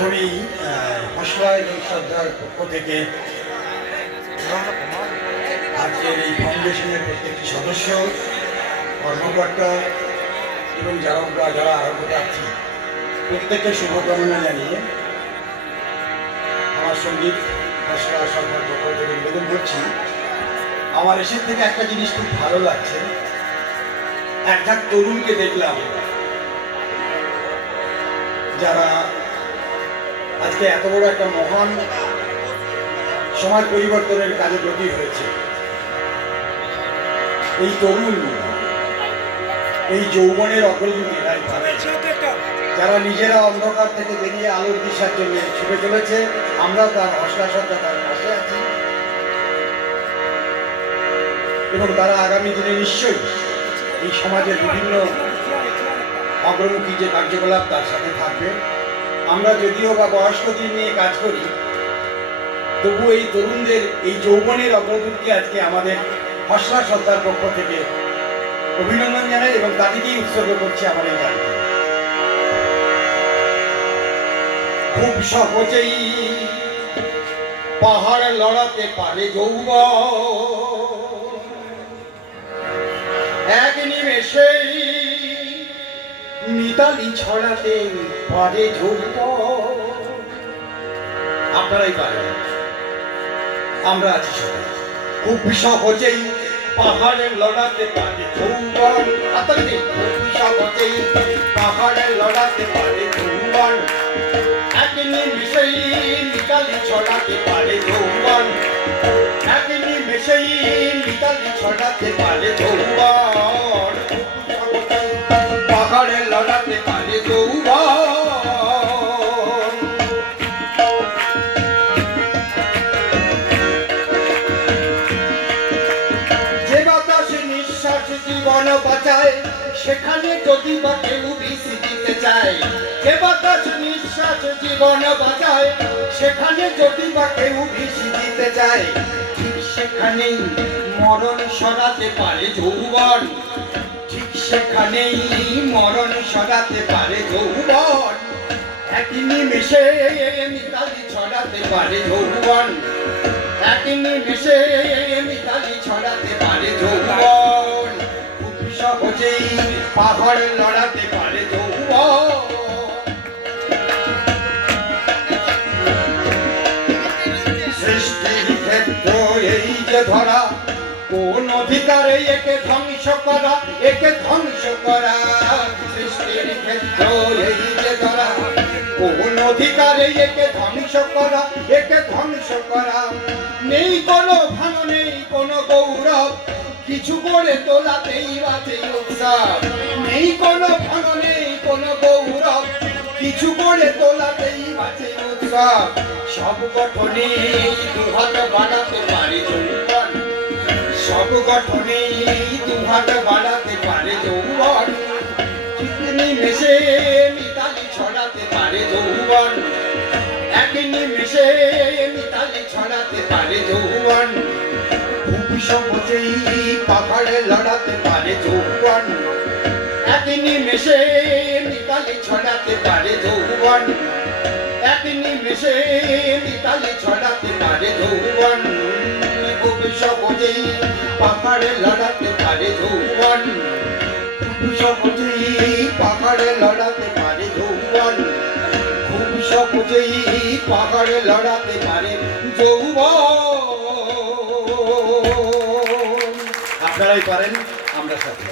প্রথমেই মশলা এবং শ্রদ্ধার পক্ষ থেকে আজকের এই ফাউন্ডেশনের প্রত্যেকটি সদস্য, কর্মকর্তা এবং যারা যারা আরম্ভ প্রার্থী, প্রত্যেককে শুভকামনা জানিয়ে আমার সংগীত, মশলা শ্রদ্ধার পক্ষ থেকে নিবেদন করছি। আমার এসের থেকে একটা জিনিস খুব ভালো লাগছে। এক ঝাঁক তরুণকে দেখলাম। যারা আজকে এত বড় একটা মহান সমাজ পরিবর্তনের কাজে ব্রতী হয়েছে। এই তরুণ এই যৌবনের অগ্রগতি যারা নিজেরা অন্ধকার থেকে বেরিয়ে আলোর দিশার জন্য ছুটে চলেছে, আমরা তার হসলাসত্তা তার পাশে আছি। এবং তারা আগামী দিনে নিশ্চয়ই এই সমাজের বিভিন্ন অগ্রমুখী যে কার্যকলাপ তার সাথে থাকবে আমরা যদিও বা বয়স্কদের নিয়ে কাজ করি, তবু এই তরুণদের, এই যৌবনের অগ্রদূতকে আজকে আমাদের হসলা সত্তার পক্ষ থেকে অভিনন্দন জানাই এবং তাদেরকেই উৎসর্গ করছি আমাদের গানকে খুব সহজেই পাহাড় লড়াতে পারে যৌব এক নিমেষেই মিতালি ছড়াতে পারে যৌব আপনারাই পারেন। আমরা আছি সবাই। খুব সহজেই পাহাড়ে লড়াতে পারে খুব পাহাড়ে লড়াতে পারে মিতালি ছড়াতে পারে নিমিষেই মিতালি ছড়াতে পারে সেখানে যদি বা কেউ বিষ দিতে চায় যে বাতাস নিঃশ্বাস জীবন বাঁচায় সেখানে যদি বা কেউ বিষ দিতে চায় ঠিক সেখানেই মরণ সরাতে পারে যৌবন। ঠিক সেখানেই মরণ সরাতে পারে যৌবন। এক নিমিষে মিতালি ছড়াতে পারে যৌবন। এক নিমিষে মিতালি ছড়াতে পারে যৌবন। খুব সহজেই পাহাড় লড়াতে পারে সৃষ্টির ক্ষেত্র এই যে ধরা, কোন অধিকারে একে ধ্বংস করা, একে ধ্বংস করা। সৃষ্টির ক্ষেত্র এই যে ধরা, কোন অধিকারে একে ধ্বংস করা, একে ধ্বংস করা। নেই কোনো ভান, নেই কোনো গৌরব, কিছু করে তোলাতেই বাঁচে উৎসব নেই কোনো ভান নেই কোনো গৌরব। কিছু করে তোলাতেই বাঁচে উৎসব সব গঠনে দুহাত বাড়াতে পারে সব গঠনে দুহাত বাড়াতে পারে যৌবন। নিমেষে মিতালি ছড়াতে পারে যৌবন। এক নিমেষে মিতালি ছড়াতে পারে যৌবন। খুব সহজেই পাহাড়ে লড়াতে পারে নিমেষে মিতালি ছড়াতে পারে যৌবন। এক নিমেষে মিতালি ছড়াতে পারে যৌবন। খুব সহজেই পাহাড়ে লড়াতে পারে যৌবন। খুব সহজেই পাহাড়ে লড়াতে পারে যৌবন। খুব সহজেই পাহাড়ে লড়াতে পারে যৌবন। আপনারাই পারেন, আমরা সাথে।